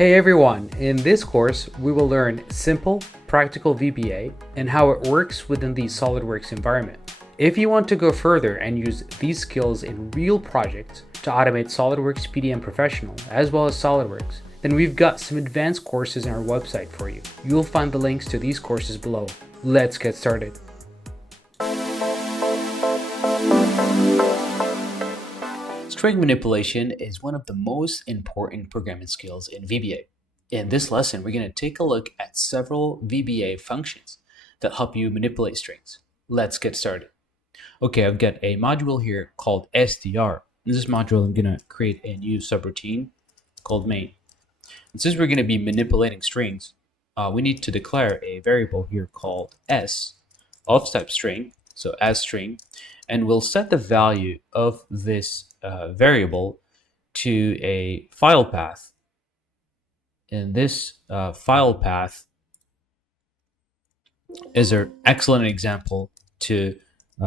Hey everyone, in this course we will learn simple, practical VBA and how it works within the SOLIDWORKS environment. If you want to go further and use these skills in real projects to automate SOLIDWORKS PDM Professional as well as SOLIDWORKS, then we've got some advanced courses on our website for you. You'll find the links to these courses below. Let's get started. String manipulation is one of the most important programming skills in VBA. In this lesson, we're going to take a look at several VBA functions that help you manipulate strings. Let's get started. Okay, I've got a module here called str. In this module, I'm going to create a new subroutine called main. And since we're going to be manipulating strings, we need to declare a variable here called s of type string, so as string, and we'll set the value of this variable to a file path. And this file path is an excellent example to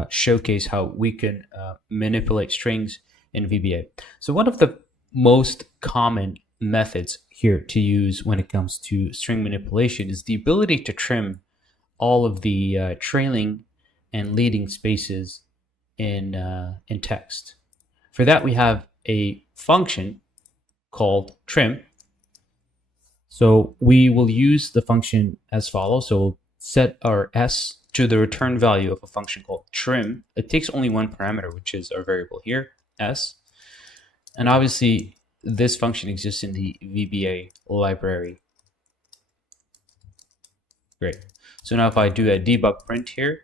showcase how we can manipulate strings in VBA. So one of the most common methods here to use when it comes to string manipulation is the ability to trim all of the trailing and leading spaces in text. For that, we have a function called trim. So we will use the function as follows. So we'll set our s to the return value of a function called trim. It takes only one parameter, which is our variable here, s. And obviously, this function exists in the VBA library. Great. So now if I do a debug print here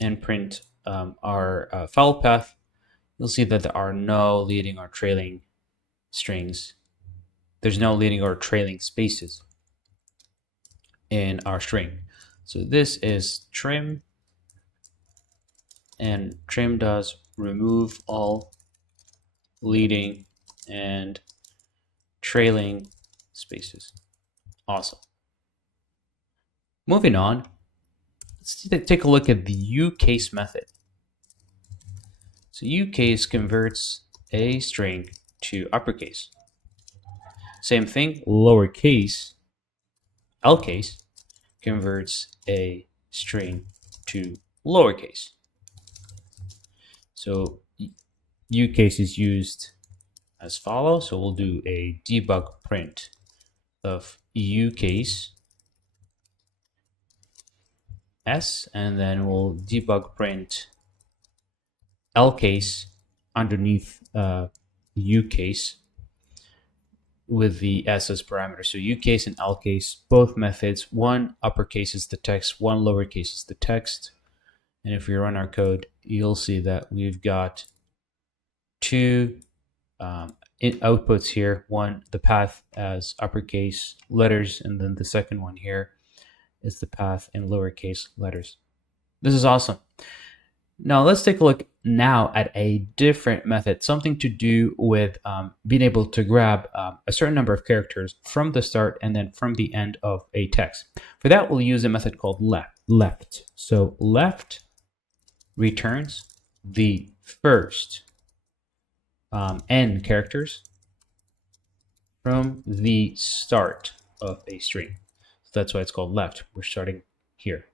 and print our file path, you'll see that there are no leading or trailing strings. There's no leading or trailing spaces in our string. So this is trim, and trim does remove all leading and trailing spaces. Awesome. Moving on, let's take a look at the UCase method. So UCase converts a string to uppercase. Same thing, lowercase, LCase converts a string to lowercase. So UCase is used as follows. So we'll do a debug print of UCase s, and then we'll debug print LCase underneath UCase with the s as parameter. So UCase and LCase, both methods, one uppercase is the text, one lowercase is the text. And if we run our code, you'll see that we've got two outputs here. One, the path as uppercase letters, and then the second one here is the path in lowercase letters. This is awesome. Now let's take a look now at a different method, something to do with being able to grab a certain number of characters from the start and then from the end of a text. For that, we'll use a method called left. So left returns the first n characters from the start of a string. So that's why it's called left. We're starting here.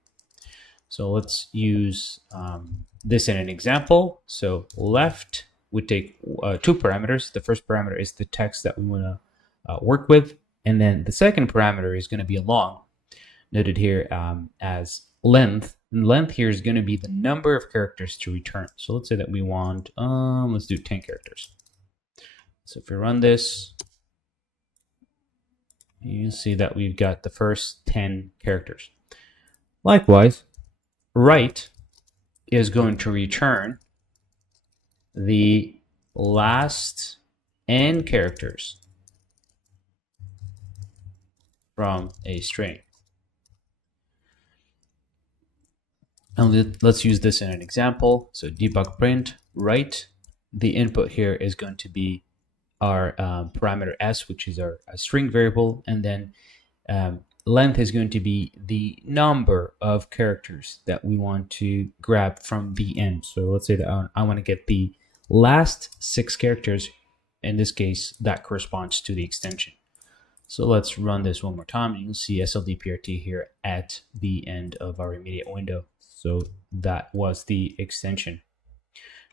So let's use this in an example. So left would take two parameters. The first parameter is the text that we want to work with. And then the second parameter is going to be a long, noted here as length. And length here is going to be the number of characters to return. So let's say that we want, let's do 10 characters. So if we run this, you see that we've got the first 10 characters. Likewise, right is going to return the last n characters from a string. And let's use this in an example. So debug print right. The input here is going to be our parameter s, which is our string variable, and then length is going to be the number of characters that we want to grab from the end. So let's say that I want to get the last 6 characters in this case, that corresponds to the extension. So let's run this one more time, and you'll see SLDPRT here at the end of our immediate window. So that was the extension.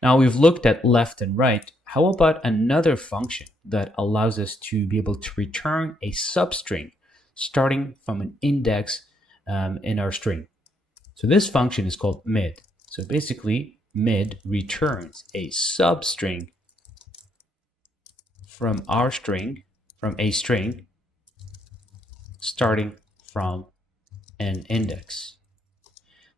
Now we've looked at left and right. How about another function that allows us to be able to return a substring starting from an index in our string? So this function is called mid. So basically, mid returns a substring from our string, from a string, starting from an index.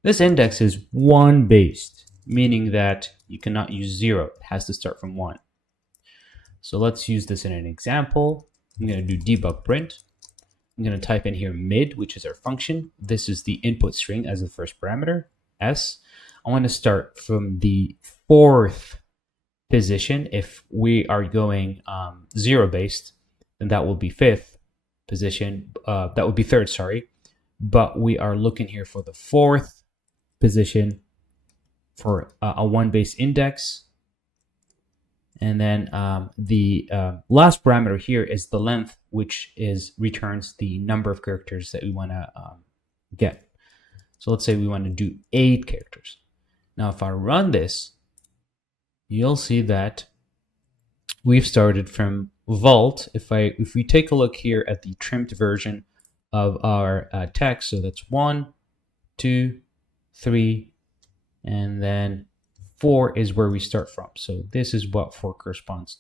This index is 1 based, meaning that you cannot use 0. It has to start from 1. So let's use this in an example. I'm going to do debug print. I'm going to type in here mid, which is our function. This is the input string as the first parameter, s. I want to start from the 4th position. If we are going 0 based, then that will be 5th position. That would be 3rd, sorry. But we are looking here for the 4th position for a 1 base index. And then the last parameter here is the length, which returns the number of characters that we want to get. So let's say we want to do 8 characters. Now, if I run this, you'll see that we've started from Vault. If we take a look here at the trimmed version of our text, so that's 1, 2, 3, and then 4 is where we start from. So this is what 4 corresponds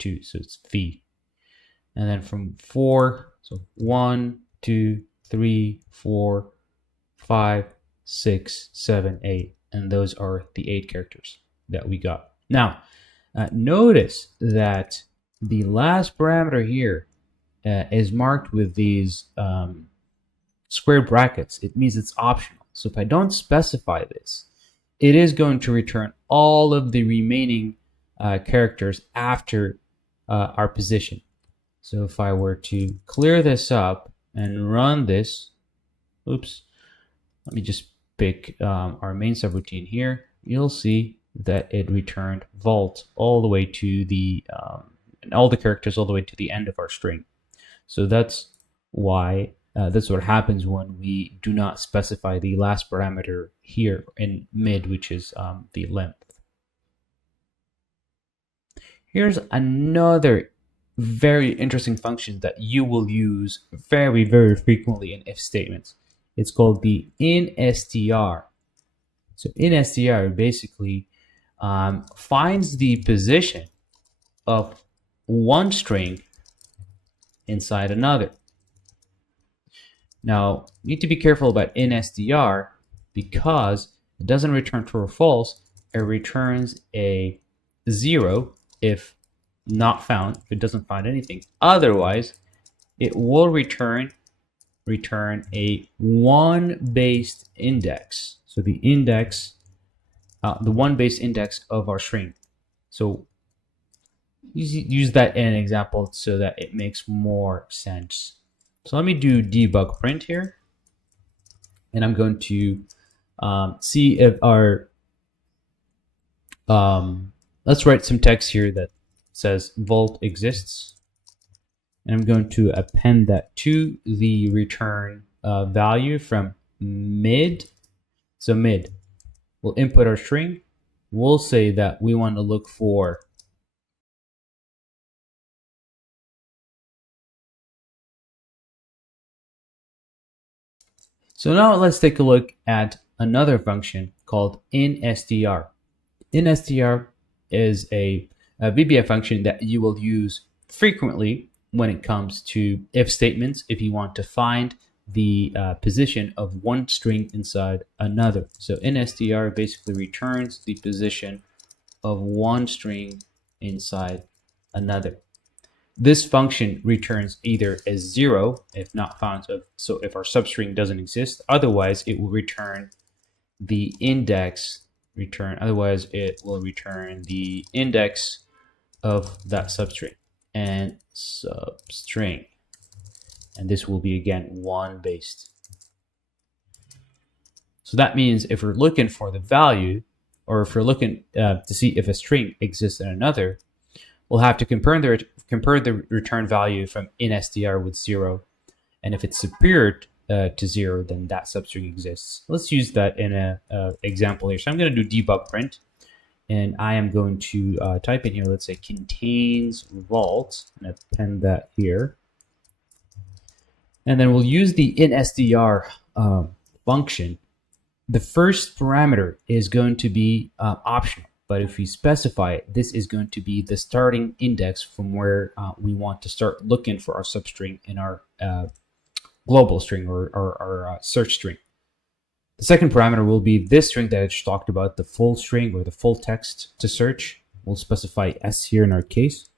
to. So it's V. And then from 4, so 1, 2, 3, 4, 5, 6, 7, 8. And those are the 8 characters that we got. Now, notice that the last parameter here is marked with these square brackets. It means it's optional. So if I don't specify this, it is going to return all of the remaining characters after our position. So if I were to clear this up and run this, oops, let me just pick our main subroutine here. You'll see that it returned vault all the way to the, and all the characters all the way to the end of our string. So that's why that's what happens when we do not specify the last parameter here in mid, which is the length. Here's another very interesting function that you will use very, very frequently in if statements. It's called the InStr. So InStr basically finds the position of one string inside another. Now, you need to be careful about InStr because it doesn't return true or false. It returns a 0 if not found, if it doesn't find anything. Otherwise, it will return a 1 based index. So the index, the 1 based index of our string. So use that in an example so that it makes more sense. So let me do debug print here, and I'm going to see if our let's write some text here that says vault exists, and I'm going to append that to the return value from mid. So mid, we'll input our string. We'll say that we want to look for So now let's take a look at another function called InStr. InStr is a VBA function that you will use frequently when it comes to if statements, if you want to find the position of one string inside another. So InStr basically returns the position of one string inside another. This function returns either a 0 if not found, so if our substring doesn't exist. Otherwise, it will return the index otherwise it will return the index of that substring and substring. And this will be again 1 based. So that means if we're looking for the value, or if we're looking to see if a string exists in another, we'll have to compare the return value from InStr with 0, and if it's superior to 0, then that substring exists. Let's use that in a example here. So I'm going to do debug print, and I am going to type in here, let's say contains vault, and append that here. And then we'll use the InStr function. The first parameter is going to be optional, but if we specify it, this is going to be the starting index from where we want to start looking for our substring in our global string or our search string. The second parameter will be this string that I just talked about, the full string or the full text to search. We'll specify S here in our case.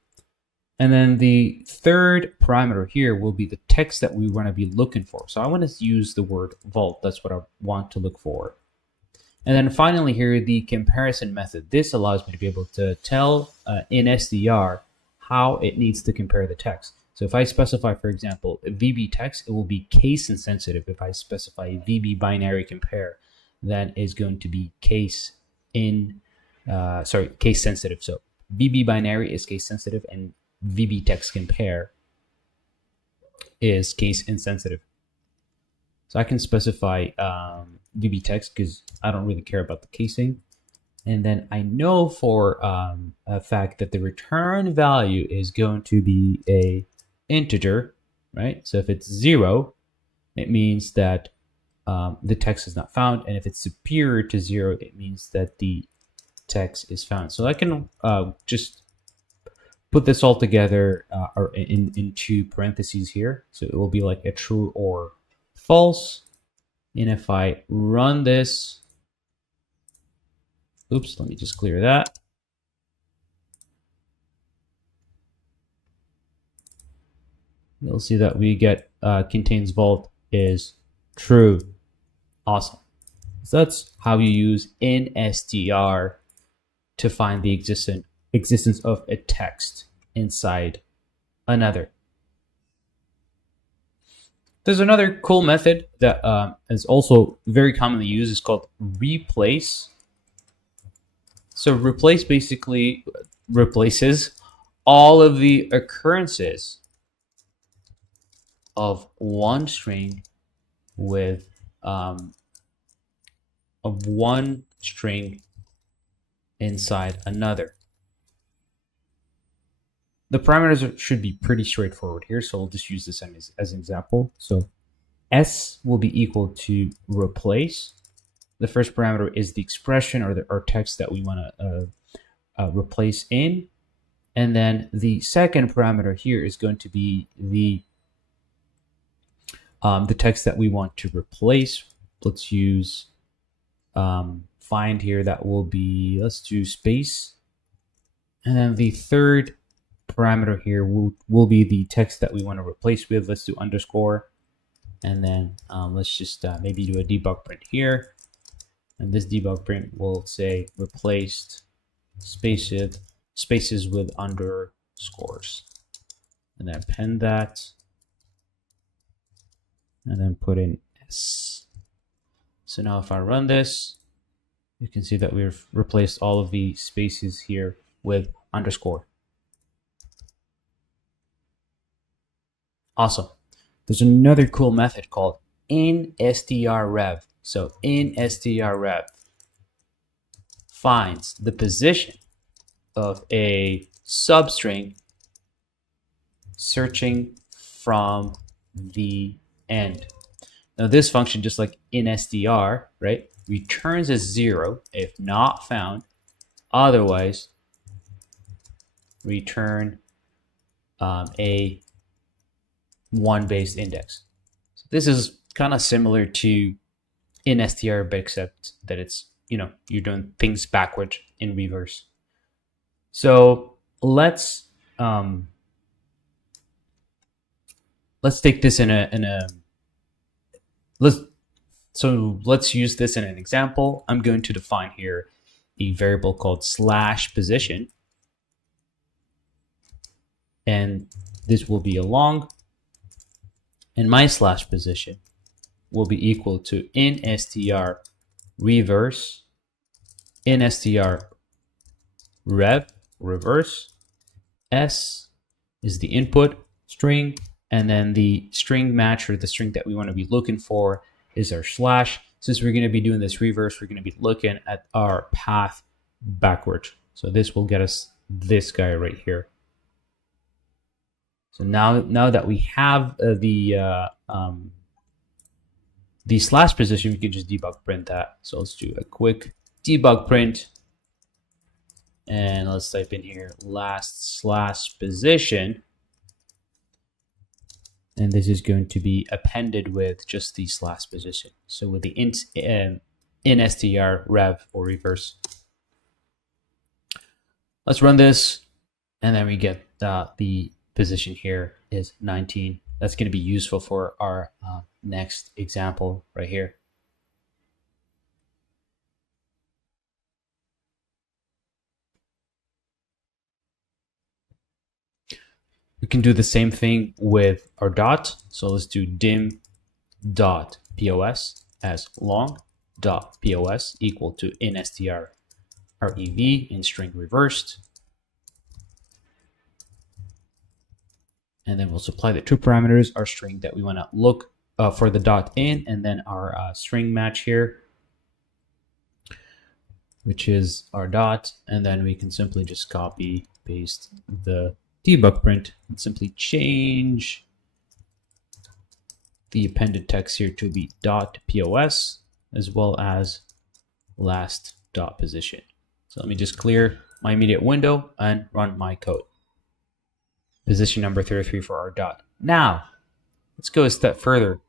And then the third parameter here will be the text that we want to be looking for. So I want to use the word vault. That's what I want to look for. And then finally here, the comparison method. This allows me to be able to tell InStr how it needs to compare the text. So if I specify, for example, a VB text, it will be case insensitive. If I specify VB binary compare, then is going to be case sensitive. So VB binary is case sensitive, and VB text compare is case insensitive. So I can specify VB text because I don't really care about the casing. And then I know for a fact that the return value is going to be a integer, right? So if it's 0, it means that the text is not found. And if it's superior to 0, it means that the text is found. So I can just put this all together or into parentheses here. So it will be like a true or false. And if I run this, oops, let me just clear that. You'll see that we get contains vault is true. Awesome. So that's how you use InStr to find the existence of a text inside another. There's another cool method that is also very commonly used. It's called replace. So replace basically replaces all of the occurrences of one string with of one string inside another. The parameters should be pretty straightforward here, so we'll just use this as an example. So S will be equal to replace. The first parameter is the expression or text that we want to replace in. And then the second parameter here is going to be the text that we want to replace. Let's use find here. That will be, let's do space. And then the third parameter here will be the text that we want to replace with. Let's do underscore. And then let's just maybe do a debug print here. And this debug print will say replaced spaces with underscores. And then append that. And then put in S. So now if I run this, you can see that we've replaced all of the spaces here with underscore. Awesome. There's another cool method called InStrRev. So InStrRev finds the position of a substring searching from the end. Now this function, just like InStr, right, returns a 0 if not found. Otherwise, return a 1 based index. So this is kind of similar to InStr, but except that it's, you're doing things backwards in reverse. So let's take this let's use this in an example. I'm going to define here a variable called /position, and this will be a long, and my /position will be equal to InStr reverse InStR rev reverse, S is the input string, and then the string match, or the string that we want to be looking for, is our slash. Since we're going to be doing this reverse, we're going to be looking at our path backwards. So this will get us this guy right here. So now that we have the slash position, we can just debug print that. So let's do a quick debug print. And let's type in here last slash position. And this is going to be appended with just the slash position. So with the InStrRev or reverse. Let's run this. And then we get the position here is 19. That's going to be useful for our next example right here. We can do the same thing with our dot. So let's do dim dot pos as long dot pos equal to InStrRev in string reversed. And then we'll supply the two parameters, our string that we want to look for the dot in, and then our string match here, which is our dot. And then we can simply just copy, paste the debug print and simply change the appended text here to be dot pos as well as last dot position. So let me just clear my immediate window and run my code. Position number 33 for our dot. Now, let's go a step further.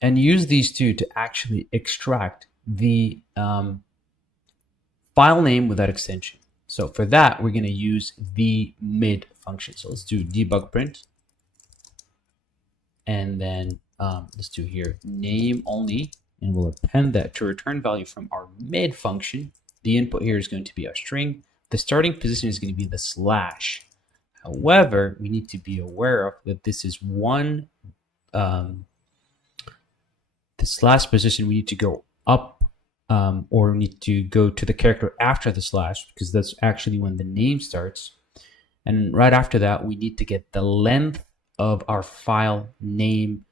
And use these two to actually extract the file name with that extension. So for that, we're going to use the mid function. So let's do debug print. And then let's do here name only, and we'll append that to return value from our mid function. The input here is going to be our string. The starting position is going to be the slash. However, we need to be aware of that this is one, the slash position, we need to go up or we need to go to the character after the slash, because that's actually when the name starts. And right after that, we need to get the length of our file name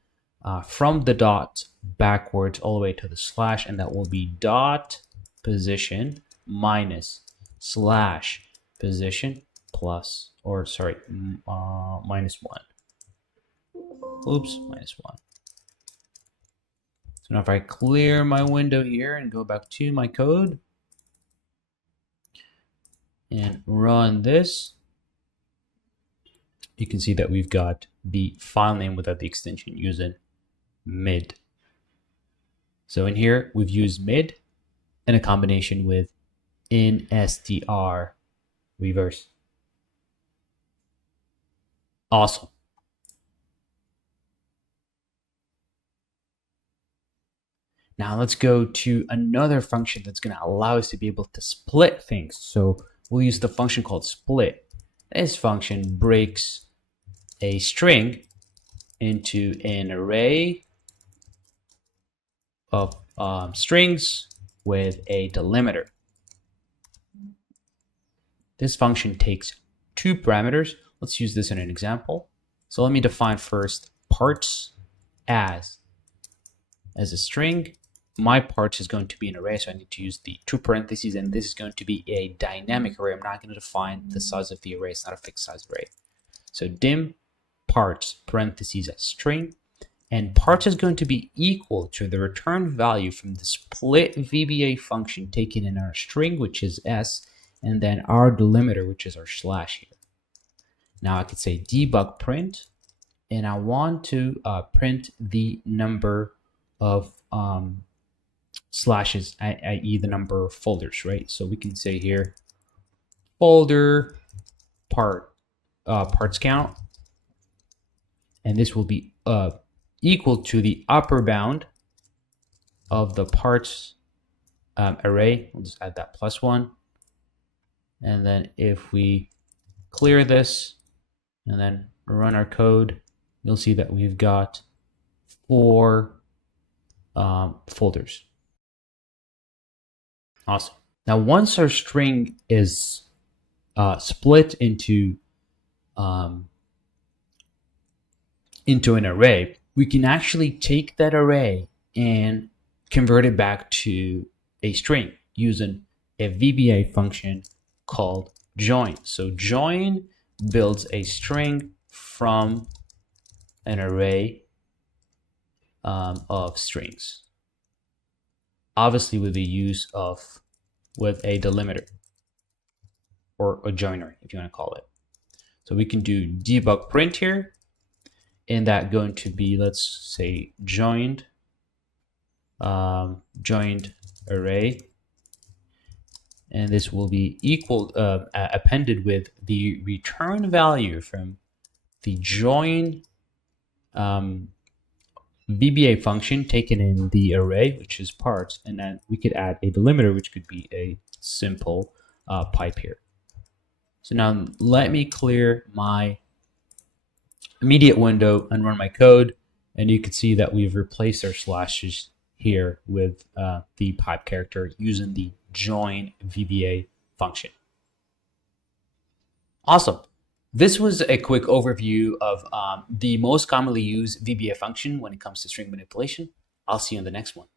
from the dot backwards all the way to the slash, and that will be dot position minus slash position plus, or sorry, minus one. Oops, minus one. So now if I clear my window here and go back to my code and run this, you can see that we've got the file name without the extension using mid. So in here, we've used mid in a combination with InStrRev. Awesome. Now let's go to another function that's going to allow us to be able to split things. So we'll use the function called split. This function breaks a string into an array of strings with a delimiter. This function takes two parameters. Let's use this in an example. So let me define first parts as a string. My parts is going to be an array, so I need to use the two parentheses, and this is going to be a dynamic array. I'm not going to define the size of the array. It's not a fixed size array. So dim parts parentheses as string, and parts is going to be equal to the return value from the split VBA function taken in our string, which is s, and then our delimiter, which is our slash here. Now I could say debug print, and I want to print the number of slashes, i.e. the number of folders, right? So we can say here folder parts count, and this will be equal to the upper bound of the parts array. We'll just add that +1, and then if we clear this and then run our code, you'll see that we've got 4 folders. Awesome. Now, once our string is split into an array, we can actually take that array and convert it back to a string using a VBA function called join. So join builds a string from an array of strings, obviously with the use of with a delimiter or a joiner, if you want to call it. So we can do debug print here, and that going to be, let's say, joined array, and this will be equal appended with the return value from the join VBA function taken in the array, which is parts, and then we could add a delimiter, which could be a simple pipe here. So now let me clear my immediate window and run my code, and you can see that we've replaced our slashes here with the pipe character using the join VBA function. Awesome. This was a quick overview of the most commonly used VBA function when it comes to string manipulation. I'll see you in the next one.